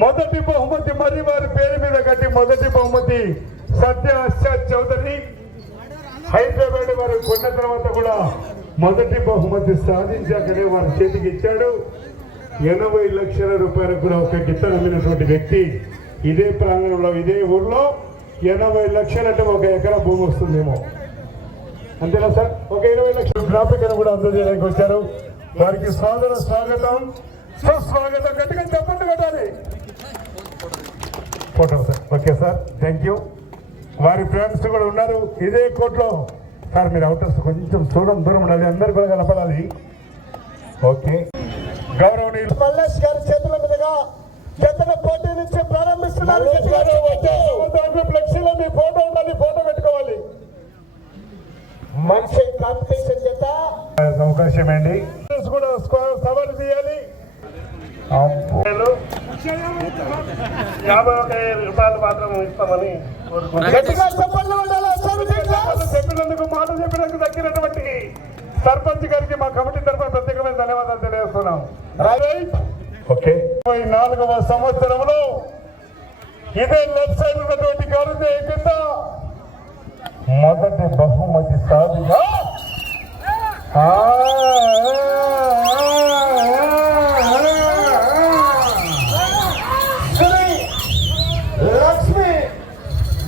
మొదటి బహుమతి మరి వారి పేరు మీద కట్టి మొదటి బహుమతి సత్య అశ్వత్ చౌదరి హైదరాబాద్ వారు కొన్న తర్వాత కూడా మొదటి బహుమతి సాధించాకనే వారి చేతికి ఇచ్చాడు. 80 లక్షల రూపాయలకు కూడా ఒక గిత్త నమ్మినటువంటి వ్యక్తి ఇదే ప్రాంగణంలో ఇదే ఊర్లో 80 లక్షలు అంటే 1 ఎకరా భూమి వస్తుందేమో, అంతేనా సార్? ఒక 20 లక్షల జ్ఞాపికను కూడా అందజేయడానికి వచ్చారు. వారికి స్వాగతం సుస్వాగతం. గట్టిగా చెప్పండి కొట్టాలి. Photo sir. Okay sir, thank you. వారి ఫ్రెండ్స్ కూడా ఉన్నారు ఇదే కోర్టులో. సార్ మీరు అవుటర్స్ కొంచెం దూరం ఉండాలి, అందరు కూడా కనపడాలి. ఓకే, గౌరవనీయులు మల్లేష్ గారి చేతుల మీదుగా జతల పోటీ నుంచి ప్రారంభిస్తున్నారు. ఫ్లెక్సీలో మీ ఫోటో ఉండాలి, ఫోటో పెట్టుకోవాలి. మంచి కాంపిటీషన్ చేత అవకాశం అండి కూడా సవాలు తీయాలి. 51 రూపాయలు మాత్రం ఇస్తామని చెప్పినందుకు మాట చెప్పినందుకు దక్కినటువంటి సర్పంచ్ గారికి మా కమిటీ తరఫున ప్రత్యేకమైన ధన్యవాదాలు తెలియజేస్తున్నాం. ఓకే, 24వ సంవత్సరంలో ఇదే లెఫ్ట్ సైడ్ ఉన్నటువంటి గారు కింద మొదటి బహుమతి సాధిగా శ్రీ లక్ష్మీ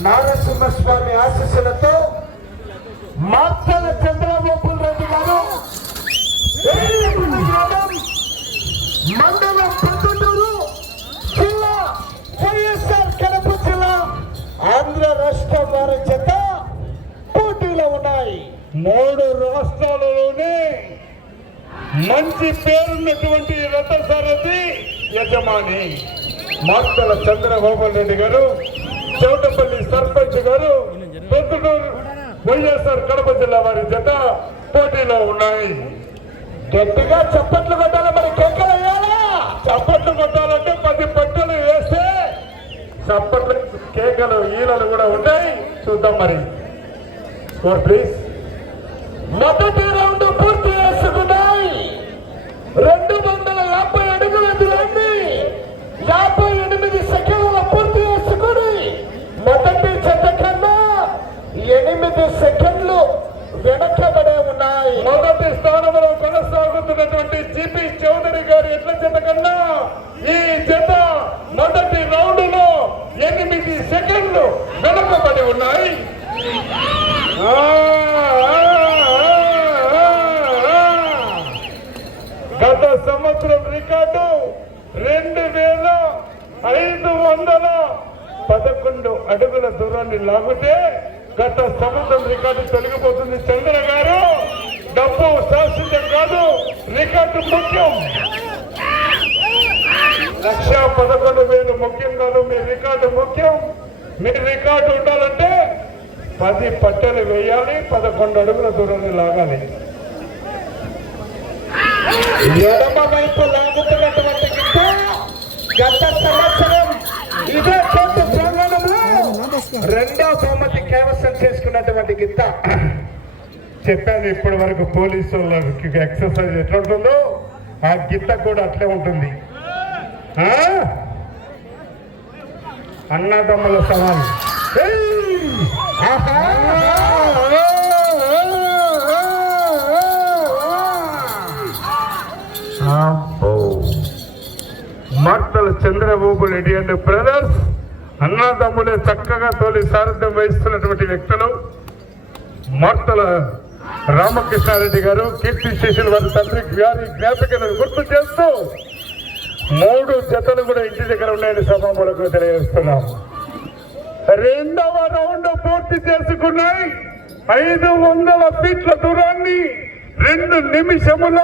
నారసింహస్వామి ఆశీస్సులతో మార్తల చంద్రబాబు రెడ్డి గారు మండలం ప్రొద్దుటూరు జిల్లా వైఎస్ఆర్ కడప జిల్లా ఆంధ్ర రాష్ట్రం వారి చేత పోటీలో ఉన్నాయి. 3 రాష్ట్రాలలోనే మంచి పేరున్నటువంటి రథసారథి యజమాని మార్తల చంద్రబాబు రెడ్డి గారు, చౌటపల్లి సర్పంచ్ గారు, ప్రొద్దుటూరు వైఎస్ఆర్ కడప జిల్లా వారి జత పోటీలో ఉన్నాయి. గట్టిగా చప్పట్లు కొట్టాలి, మరి కేకలు వేయాలా? చప్పట్లు కొట్టాలంటే 10 పట్టలు వేస్తే చప్పట్లు కేకలు ఈలలు కూడా ఉంటాయి. చూద్దాం మరి. Score please. మొదటి రౌండ్ పూర్తి చేసుకున్నాయి. 250 అడుగుల దూరాన్ని 58 సెకండ్ల పూర్తి చేసుకుని మొదటి జత కన్నా 8 సెకండ్లు వెనకబడే ఉన్నాయి. మొదటి స్థానంలో కొనసాగుతున్నటువంటి జిపి చౌదరి గారి ఎడ్ల జత కన్నా ఈ జత మొదటి రౌండ్ లో 8 సెకండ్లు వెనకబడి ఉన్నాయి. గత సంవత్సరం రికార్డు 2511 అడుగుల దూరాన్ని లాగితే గత సంవత్సరం రికార్డు తొలగిపోతుంది. చంద్ర గారు, డబ్బు శాశ్వతం కాదు, రికార్డు ముఖ్యం. 1,11,000 ముఖ్యం కాదు, మీ రికార్డు ముఖ్యం. మీ రికార్డు ఉండాలంటే 10 పట్టలు వేయాలి, 11 అడుగుల దూరాన్ని లాగాలి. ఎడమ వైపు లాగుతున్నటువంటి గిత్త గత సంవత్సరం ఇదే కోర్టు ప్రాంగణంలో 2వ బహుమతి కైవసం చేసుకున్నటువంటి గిత్త. చెప్పాను ఇప్పటి వరకు పోలీసు వాళ్ళకి ఎక్సర్సైజ్ ఎట్లా ఉంటుందో ఆ గిత్త కూడా అట్లే ఉంటుంది. అన్నదమ్ముల సవాలు. మార్తల చంద్రబాబు రెడ్డి అండ్ బ్రదర్స్ అన్నదమ్ములే చక్కగా తోలి సారథ్యం వహిస్తున్నటువంటి వ్యక్తులు. మార్తల రామకృష్ణారెడ్డి గారు కీర్తి శేషుల వారి తండ్రి గారి జ్ఞాపికలను గుర్తు చేస్తూ 3 జతలు కూడా ఇంటి దగ్గర ఉన్నాయని సభాములకు తెలియజేస్తున్నాం. 2వ రౌండ్ పూర్తి చేసుకున్నాయి. 500 ఫీట్ల దూరాన్ని 2 నిమిషముల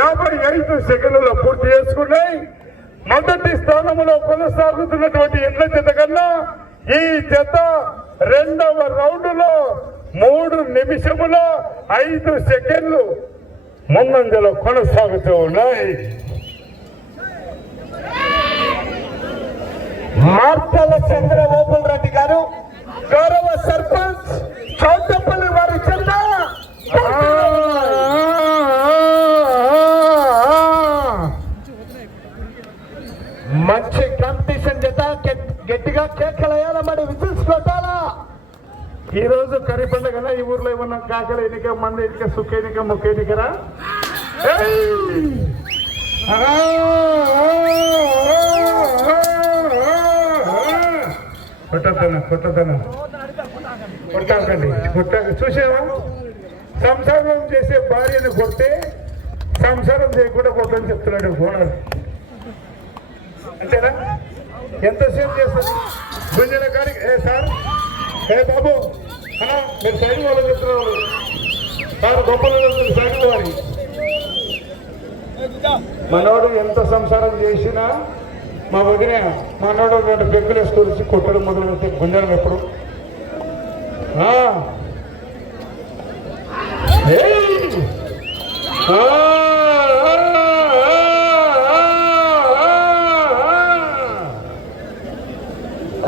55 సెకండ్లలో పూర్తి చేసుకున్నాయి. మొదటి స్థానంలో కొనసాగుతున్నటువంటి ఎడ్ల జత కన్నా ఈ జత 2వ రౌండ్ లో 3 నిమిషముల 5 సెకండ్లు ముందంజలో కొనసాగుతూ ఉన్నాయి. మార్తల చంద్రబాబు రెడ్డి గారు, గౌరవ సర్పంచ్ చౌటపల్లి వారి చెంత మంచి కాంపిటీషన్ జత గట్టిగా కేకలేయాల మరి విజిల్స్ కొట్టాలా. ఈ రోజు కరి పండుగ ఈ ఊర్లో ఏమన్నా కాకల ఎన్నిక మంది ఎన్నిక సుఖ ఎన్నిక మొక్క ఎన్నికరా కొట్టదన కొట్టాకండి కొట్టాక చూసావా సంసారం చేసే భార్యను కొడితే సంసారం చేయకుండా కొట్టని చెప్తున్నాడు ఓనర్. అంతేనా? ఎంతసేపు చేస్తుంది గుంజల కానీ సార్ బాబు మీరు సైడ్ వాళ్ళు చెప్తున్నారు సార్ గొప్పలు సైడ్ వారి మనోడు ఎంత సంసారం చేసినా మా వదిన మనోడు 2 బెగ్గులు వేసుకొచ్చి కొట్టడం మొదలు పెడితే గుంజడం ఎప్పుడు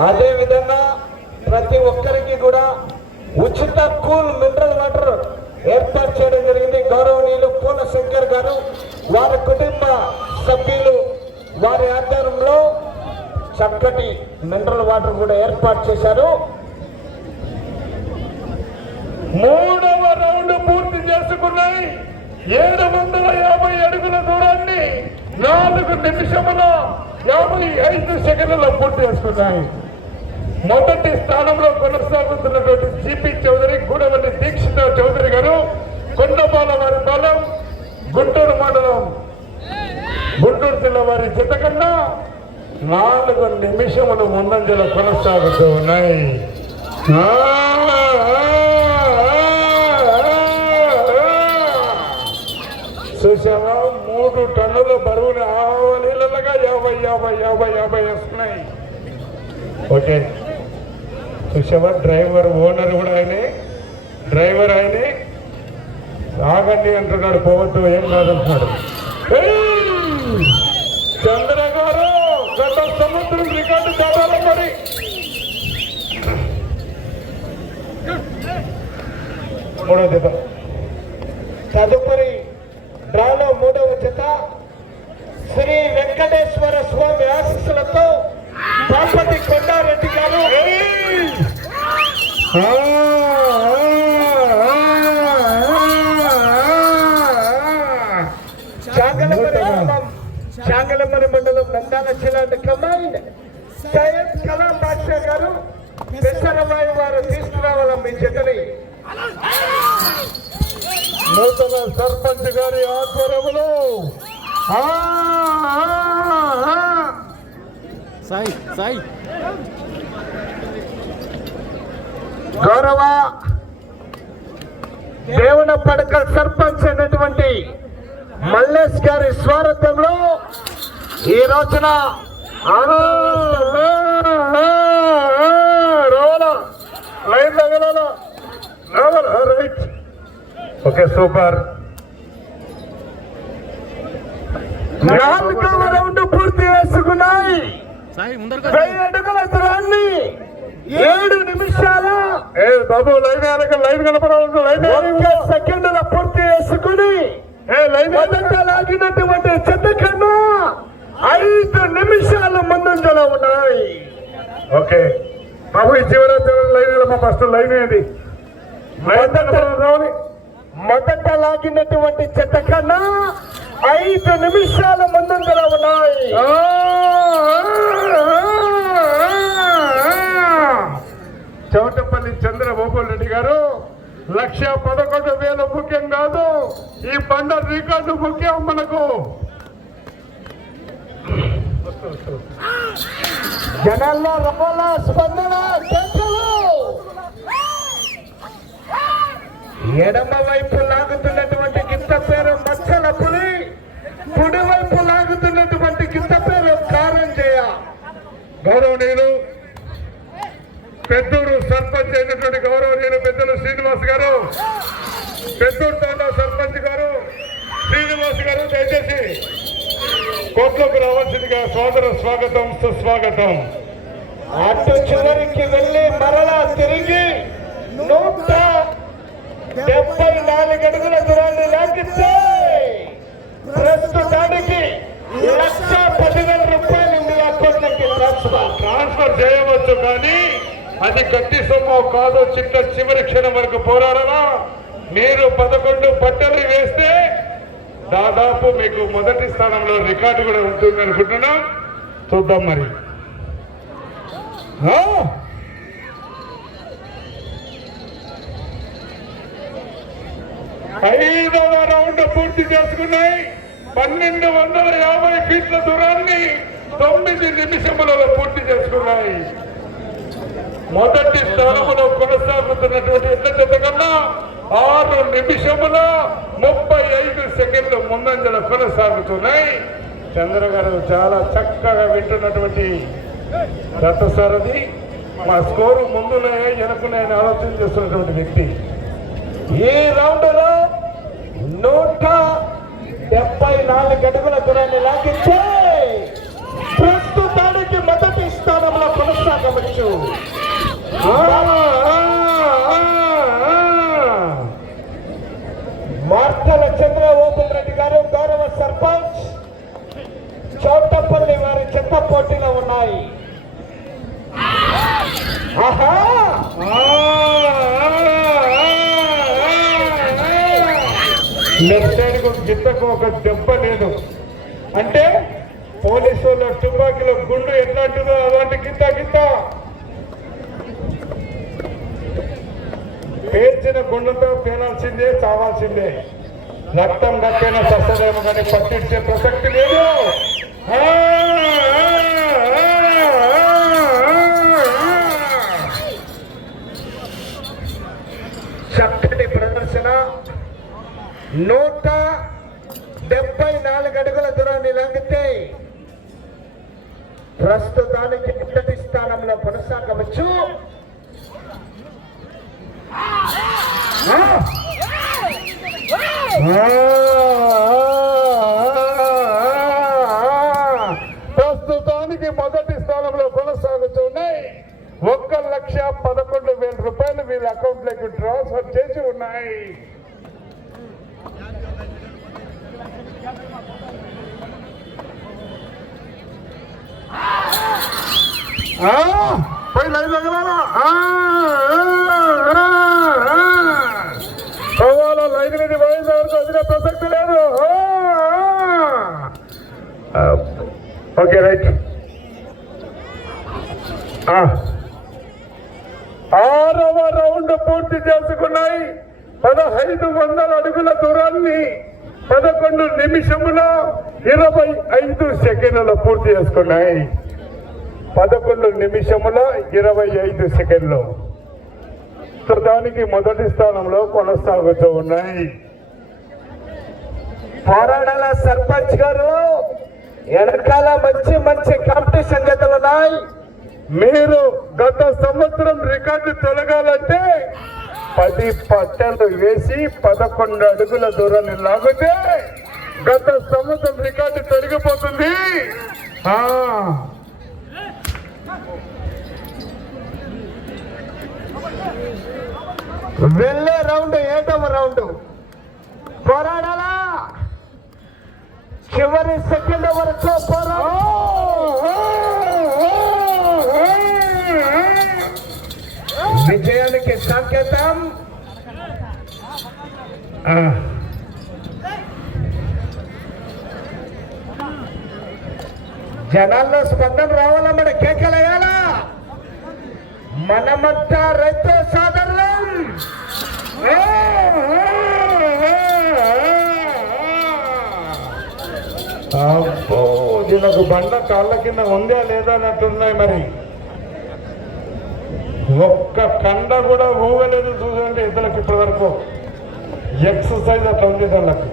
అదే విధంగా ప్రతి ఒక్కరికి కూడా ఉచిత కూల్ మినరల్ వాటర్ ఏర్పాటు చేయడం జరిగింది. గౌరవనీయులు పూల శంకర్ గారు వారి కుటుంబ సభ్యులు వారి ఆధ్వర్యంలో చక్కటి మినరల్ వాటర్ కూడా ఏర్పాటు చేశారు. 3వ రౌండ్ పూర్తి చేసుకున్నాయి. 750 అడుగుల దూరాన్ని 4 నిమిషముల 55 సెకండ్లలో పూర్తి చేసుకున్నాయి. మొదటి స్థానంలో కొనసాగుతున్నటువంటి జీపీ చౌదరి, గూడవల్లి దీక్షిత చౌదరి గారు, కొండపాల వారి పాలెం, గుంటూరు మండలం, గుంటూరు జిల్లా వారి జత కన్నా 4 నిమిషములు ముందంజలో కొనసాగుతూ ఉన్నాయి. చూసావా 3 టన్నుల బరువుని ఆవలీలగా 50 వస్తున్నాయి. ఓకే చూసావా డ్రైవర్ ఓనర్ కూడా ఆయనే, డ్రైవర్ ఆయనే. ఆగండి అంటున్నాడు, పోవద్దు ఏం కాదంటున్నాడు. చంద్ర గారు గత సముద్రం రికార్డు దాదాపు మరి మూడో జత. తదుపరి డ్రాలో 3వ జత శ్రీ వెంకటేశ్వర స్వామి ఆశీస్సులతో బాపతి కొండారెడ్డి గారు చాంగలమరి మండలం నందాల జిల్లా కమాండ్ సయ్యద్ కలాం బాద్షా గారు పెసరవాయి వారు తీసుకురావాల మీ జతని. నూతన సర్పంచ్ గారి ఆధ్వర్యంలో గౌరవ దేవునపడకల్ సర్పంచ్ అయినటువంటి మల్లేష్ గారి స్వాగతంలో ఈ రోజున రైట్ ఓకే సూపర్. 4వ రౌండ్ పూర్తి చేసుకున్నాయి. 1000 అడుగుల దూరాన్ని 7 నిమిషాల బాబు లైన్ కనపడవచ్చు. లైన్ సెకండ్ల పూర్తి చేసుకుని మొదట లాగినటువంటి చెత్త కన్నా 5 నిమిషాలు ముందంజలో ఉన్నాయి. ఓకే బాబు ఈ చివరి లైన్ మా ఫస్ట్ లైన్ ఏంటి మొదట లాగినటువంటి చెత్త కన్నా 5 నిమిషాల ముందంజలో ఉన్నాయి. చౌటపల్లి చంద్రబాబు రెడ్డి గారు 1,11,000 ముఖ్యం కాదు, ఈ బండ రికార్డు ముఖ్యం మనకు. జనాల్లో రవాల స్పందన ఎడమ వైపు లాగుతున్నటువంటి గింత పేరు మచ్చల పులి, కుడి వైపు లాగుతున్నటువంటి గింత పేరు కారంజయ. గౌరవనీయులు పెద్దూరు సర్పంచ్ అయినటువంటి గౌరవనీయులు పెద్దలు శ్రీనివాస్ గారు, పెద్దూరు తాండా సర్పంచ్ గారు శ్రీనివాస్ గారు దయచేసి కోట్లోకి రావాల్సిందిగా సోదర స్వాగతం సుస్వాగతం. అటు చివరికి వెళ్ళి మరలా తిరిగి 174 అడుగుల దూరాన్ని లాగితే ప్రస్తుతానికి 1,10,000 రూపాయలు మీ ట్రాన్స్ఫర్ చేయవచ్చు, కానీ అది గట్టి సొమ్ము కాదో చివరి క్షణం వరకు పోరాడాలా. మీరు 11 పట్టలు వేస్తే దాదాపు మీకు మొదటి స్థానంలో రికార్డు కూడా ఉంటుంది అనుకుంటున్నా. చూద్దాం మరి. 5వ రౌండ్ పూర్తి చేసుకున్నాయి. 1250 ఫీట్ల దూరాన్ని 9 నిమిషములలో పూర్తి చేసుకున్నాయి. మొదటి స్థానంలో కొనసాగుతున్నటువంటి ఎట్ల జత కన్నా 6 నిమిషముల 35 సెకండ్లు ముందంజల కొనసాగుతున్నాయి. చంద్ర గారు చాలా చక్కగా వింటున్నటువంటి రథసారథి. మా స్కోరు ముందున్నాయా వెనకున్నాయని ఆలోచన చేస్తున్నటువంటి వ్యక్తి. ఈ రౌండ్ లో 174 అడుగుల దూరాన్ని లాగించే ప్రస్తుతానికి మొదటి స్థానంలో కొనసాగవచ్చు. మార్తల చంద్ర ఓపెన్ రెడ్డి గారు, గౌరవ సర్పంచ్ చౌటపల్లి వారి చెత్త పోటీలో ఉన్నాయి. లెఫ్ట్ సైడ్ గిత్తకు ఒక దెబ్బ లేదు అంటే పోలీసు వాళ్ళ తుపాకీలో గుండు ఎట్లాంటిదో అలాంటి గిత్త పేర్చిన గుండుతో పేనాల్సిందే, చావాల్సిందే. రక్తం గట్టైనా సస్తదేమో కానీ పట్టించే ప్రసక్తి లేదు. చక్కటి ప్రదర్శన. 174 అడుగుల దూరాన్ని లాగితే ప్రస్తుతానికి మొదటి స్థానంలో కొనసాగవచ్చు. ప్రస్తుతానికి మొదటి స్థానంలో కొనసాగుతున్నాయి. 1,11,000 రూపాయలు వీళ్ళ అకౌంట్లోకి ట్రాన్స్ఫర్ చేసి ఉన్నాయి. లైన్ మీద పోయిన వరకు వదిలే ప్రసక్తి లేదు. Okay right. 6వ రౌండ్ పూర్తి చేసుకున్నాయి. 1500 అడుగుల దూరాన్ని 11 నిమిషముల 25 సెకండ్లలో పూర్తి చేసుకున్నాయి. 11 నిమిషముల 25 సెకండ్లు దానికి మొదటి స్థానంలో కొనసాగుతూ ఉన్నాయి. పోరాడాల సర్పంచ్ గారు వెనకాల మంచి కాంపిటీషన్ జతలు ఉన్నాయి. మీరు గత సంవత్సరం రికార్డు తొలగాలంటే 10 పట్టలు వేసి 11 అడుగుల దూరాన్ని లాగితే గత సంవత్సరం రికార్డు తొలగిపోతుంది. వెళ్ళే రౌండ్ 7వ రౌండ్. పోరాడాలా చివరి సెకండ్ వరకు విజయానికి సంకేతం. జనాల్లో స్పందన రావాలా, మన కేకలేయాలా. మనమంతా రైతు సోదరులం. అబ్బో, దీనికి బండ కాళ్ళ కింద ఉందా లేదా అన్నట్టున్నాయి. మరి ఒక్క కండ కూడా ఊగలేదు. చూడండి ఇతరులకు ఇప్పటి వరకు ఎక్సర్సైజ్ అట్లా ఉంది దానికి.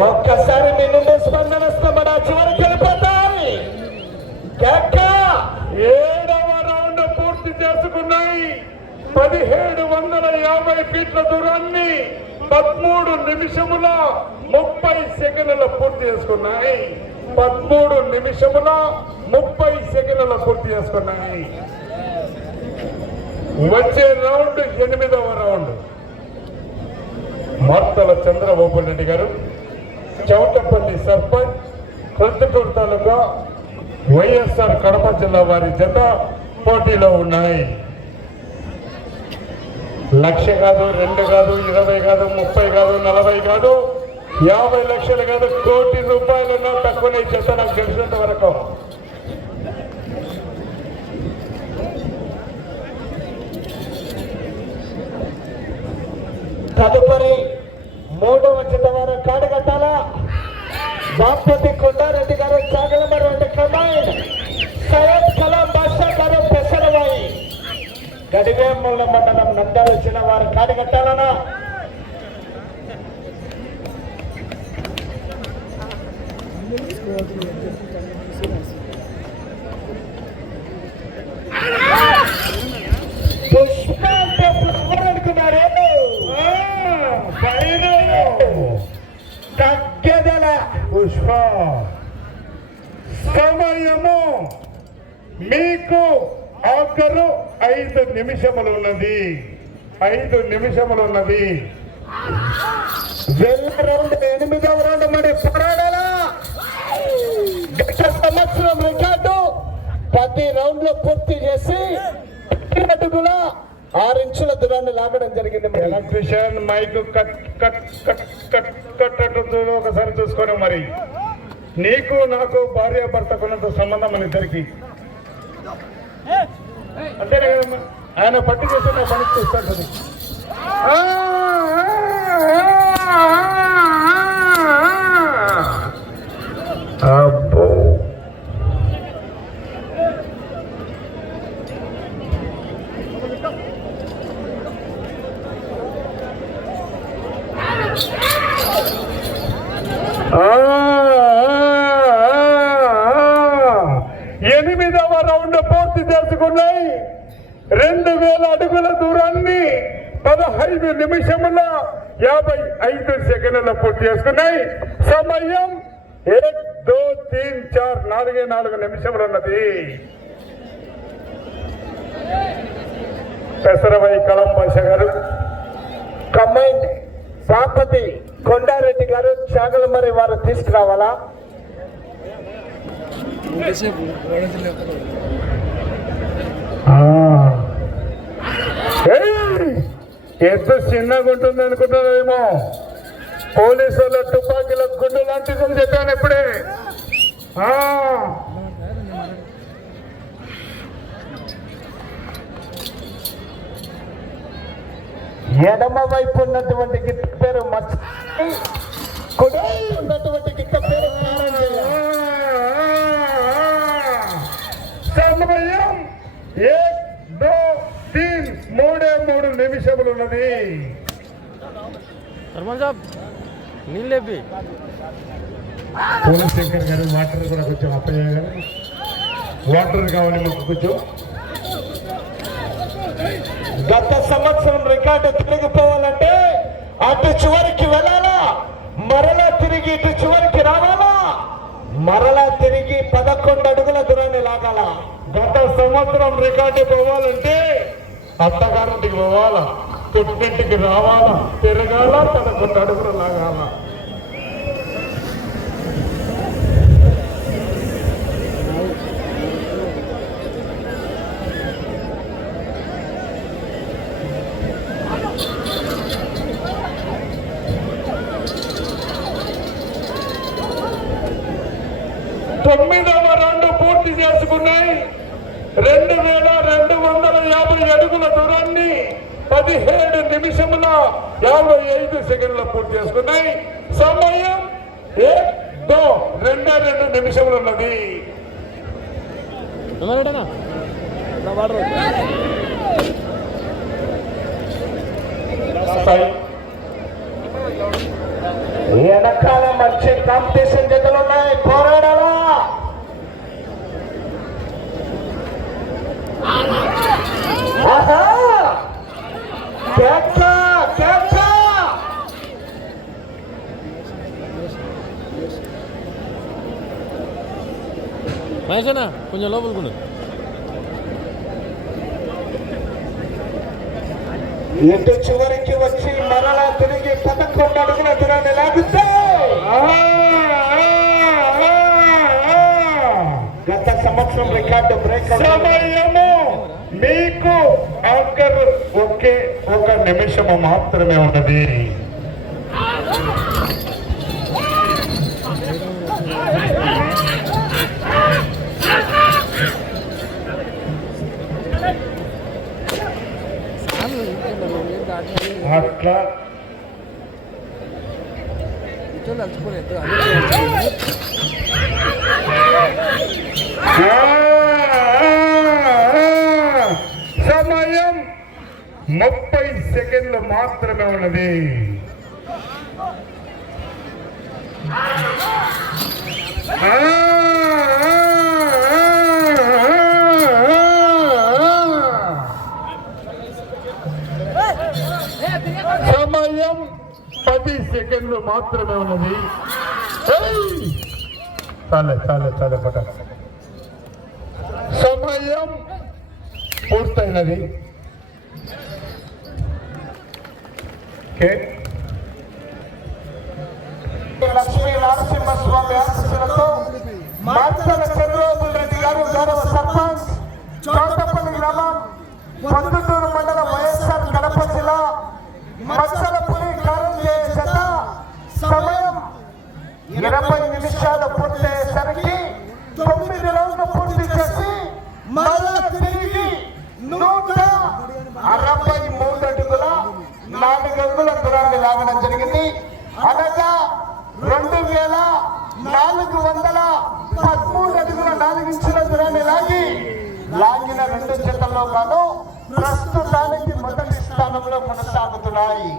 ఒక్కసారి మీ నుండి స్పందన మన చివరికి వెళ్ళిపోతాయి. 7వ రౌండ్ పూర్తి చేసుకున్నాయి. 1750 ఫీట్ల దూరాన్ని 13 నిమిషముల 30 సెకండ్ల పూర్తి చేసుకున్నాయి. 13 నిమిషముల 30 సెకండ్ల పూర్తి చేసుకున్నాయి. వచ్చే రౌండ్ 8వ రౌండ్. మార్తల చంద్రబాబు రెడ్డి గారు, చౌటపల్లి సర్పంచ్, ప్రొద్దుటూరు తాలూకా, వైఎస్ఆర్ కడప జిల్లా వారి జత పోటీలో ఉన్నాయి. 1,00,000 కాదు, 2 కాదు, 20 కాదు, 30 కాదు, 40 కాదు, 50 లక్షలు కాదు, కోటి రూపాయలన్నా తక్కువనే జత నాకు తెలిసినంత వరకు. తదుపరి 3వ జత వారు కాడగట్టాలా. బాపతి కొండారెడ్డి గారు, చాగలమర్రి వంటి కమాండ్, సయ్యద్ కలాం బాషా గారు, పెసరవాయి, గడివేముల మండలం నంద్యాల జిల్లా వారు కాడగట్టాలనా. పుష్ప అంటే ఫ్లవర్ అనుకున్నారు. తగ్గదల పుష్ప సమయము మీకు ఆఖరు 5 నిమిషములు ఉన్నది. 5 నిమిషములు ఉన్నది. వెళ్ళ రౌండ్ 8వ రౌండ్ మరి పోరాడాలా. గత సంవత్సరం రికార్డు 10 రౌండ్లు పూర్తి చేసి 10 అడుగుల 6 ఇంచుల దూరాన్ని లాగడం జరిగింది. Electrician mic cut cut cut cut cut అంటుందో ఒకసారి చూసుకోండి. మరి నీకు నాకు భార్య భర్తకున్నంత సంబంధం మన ఇద్దరికి, అంతేనే కదమ్మా. ఆయన పట్టు చేస్తే నా పని చూస్తాడు. అబ్బో, ఎనిమిదవ రౌండ్ పూర్తి చేసుకున్నాయి. 2000 అడుగుల దూరాన్ని 15 నిమిషముల 55 సెకండ్ల పూర్తి చేసుకున్నాయి. సమయం 1, 2, 3, 4 నిమిషములు ఉన్నది. పెసరవై కలాం బాషా గారు, కమైండ్ బాపతి కొండారెడ్డి గారు, చాగలమర్రి వారు తీసుకురావాలా. ఎద్దు చిన్నగా ఉంటుంది అనుకుంటున్నారేమో. పోలీసు వాళ్ళ తుపాకీల గుండు లాంటిదని చెప్పాను ఇప్పుడే. ఎడమ వైపు ఉన్నటువంటి గిత్త పేరు మచ్చ, కుడి ఉన్నటువంటి గిత్త పేరు కారంజయ్య. సమయం 1, 2, 3, 3 నిమిషములు ఉన్నది. పూలశంకర్ గారు, వాటర్ కూడా కొంచెం అప్పయ్య గారు, వాటర్ కావాలి మాకు కొంచెం. గత సంవత్సరం రికార్డు తిరిగిపోవాలంటే అటు చివరికి వెళ్ళాలా, మరలా తిరిగి ఇటు చివరికి రావాలా, మరలా తిరిగి 11 అడుగుల దూరాన్ని లాగాల. గత సంవత్సరం రికార్డు పోవాలంటే అత్తగారింటికి పోవాలా, పుట్టింటికి రావాలా, తిరగాల, 11 అడుగులు లాగాల. తొమ్మిదవ రౌండ్ పూర్తి చేసుకున్నాయి. 2250 అడుగుల దూరాన్ని 17 నిమిషముల 55 సెకండ్ల పూర్తి చేసుకున్నాయి. సమయం 2 నిమిషములు ఉన్నది. వెనకాల మంచి కాంపిటీషన్ జతలు ఉన్నాయి, పోరాడాలా. మహేషనా కొంచెం లోపలికి ఇటు చివరికి వచ్చి మరలా తిరిగి 11 అడుగుల దూరాన్ని లాగితే గత సంవత్సరం రికార్డు బ్రేక్ సమయము మీకు ఒకే ఒక నిమిషము మాత్రమే ఉన్నది. అట్లా సమయం 30 సెకండ్లు మాత్రమే ఉన్నది. సమయం 10 సెకండ్లు మాత్రమే ఉన్నది. చాలే చాలే చాలే పట సమయం పూర్తయినది. లక్ష్మీ నరసింహస్వామి ఆశీస్సులతో మార్చల చంద్రబాబు రెడ్డి గారు గౌరవ సర్పంచ్ చోటపల్లి గ్రామం పొద్దుటూరు మండలం వైఎస్ఆర్ కడప జిల్లా మచ్చలపూడి కారంజే జత సమయం 20 నిమిషాలు పూర్తయ్యేసరికి 9 రౌండ్లు పూర్తి చేసి మళ్ళా తిరిగి 163 అడుగుల 4 అంగుళాల దూరాన్ని లాగడం జరిగింది. అనగా 2413 అడుగుల 4 ఇంచుల దూరాన్ని లాగిన 2 జతల్లో గాను ప్రస్తుతానికి మొదటి స్థానంలో కొనసాగుతున్నాయి.